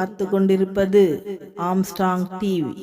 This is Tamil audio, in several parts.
பார்த்து கொண்டிருப்பது ஆம்ஸ்ட்ராங் டிவி.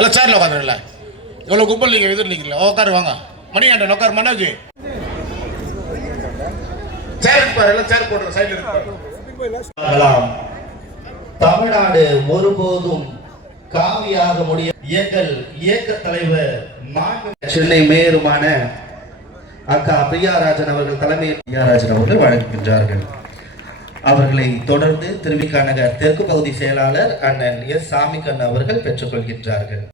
எல்லாம் சேர்ல உட்காந்துருல எவ்வளோ கும்பல் நீங்கள் எதிர்லீங்களா உட்காரு வாங்க மணியாண்டன் உட்காரு மனோஜ் சேர் இருப்பார் எல்லாம் சேர் போடுற சைடில் இருப்பார். தமிழ்நாடு ஒருபோதும் காவியாக முடிய எங்கள் இயக்க தலைவர் சென்னை மேயருமான அக்கா பிரியாராஜன் அவர்கள் தலைமையில் பிரியாராஜன் அவர்கள் வழங்குகின்றார்கள். அவர்களை தொடர்ந்து திருவிக நகர் தெற்கு பகுதி செயலாளர் அண்ணன் எஸ் சாமிகண்ணன் அவர்கள் பெற்றுக்கொள்கின்றார்கள்.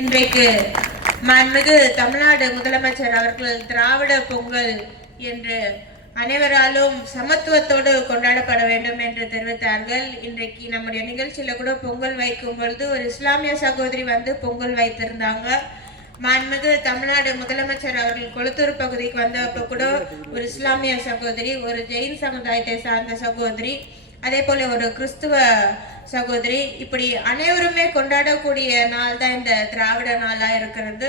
இன்றைக்கு மாண்புமிகு தமிழ்நாடு முதலமைச்சர் அவர்கள் திராவிட பொங்கல் என்று அனைவராலும் சமத்துவத்தோடு கொண்டாடப்பட வேண்டும் என்று தெரிவித்தார்கள். இன்றைக்கு நம்முடைய நிகழ்ச்சியில கூட பொங்கல் வைக்கும் பொழுது ஒரு இஸ்லாமிய சகோதரி வந்து பொங்கல் வைத்திருந்தாங்க. மாண்புமிகு தமிழ்நாடு முதலமைச்சர் அவர்கள் கொளத்தூர் பகுதிக்கு வந்தப்ப கூட ஒரு இஸ்லாமிய சகோதரி, ஒரு ஜெயின் சமுதாயத்தை சார்ந்த சகோதரி, அதே போல ஒரு கிறிஸ்துவ சகோதரி, இப்படி அனைவருமே கொண்டாடக்கூடிய நாள் தான் இந்த திராவிட நாளா இருக்கிறது,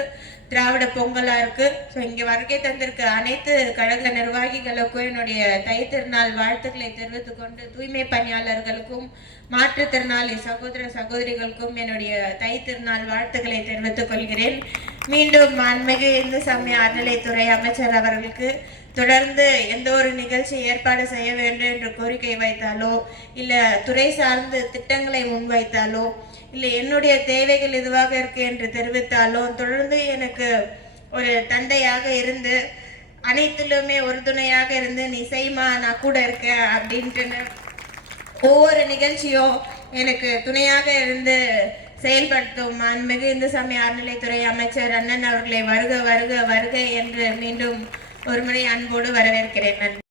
திராவிட பொங்கலா இருக்கு. ஸோ இங்க வருகை தந்திருக்க அனைத்து கழக நிர்வாகிகளுக்கும் என்னுடைய தை திருநாள் வாழ்த்துக்களை தெரிவித்துக் கொண்டு, தூய்மை பணியாளர்களுக்கும் மாற்றுத்திறனாளி சகோதர சகோதரிகளுக்கும் என்னுடைய தை திருநாள் வாழ்த்துக்களை தெரிவித்துக் கொள்கிறேன். மீண்டும் மாண்புமிகு இந்து சமய அறநிலைத்துறை அமைச்சர் அவர்களுக்கு தொடர்ந்து எந்த ஒரு நிகழ்ச்சி ஏற்பாடு செய்ய வேண்டும் என்று கோரிக்கை வைத்தாலோ, இல்லை துறை சார்ந்து திட்டங்களை முன்வைத்தாலோ, இல்லை என்னுடைய தேவைகள் இதுவாக இருக்கு என்று தெரிவித்தாலோ, தொடர்ந்து எனக்கு ஒரு தந்தையாக இருந்து அனைத்திலுமே ஒரு துணையாக இருந்து நீ செய்மா நான் கூட இருக்கேன் அப்படின்ட்டு ஒவ்வொரு நிகழ்ச்சியும் எனக்கு துணையாக இருந்து செயல்படுத்தும் மாண்புமிகு இந்து சமய அறநிலைத்துறை அமைச்சர் அண்ணன் அவர்களை வருக வருக வருக என்று மீண்டும் ஒரு முறை அன்போடு வரவேற்கிறேன். நன்றி.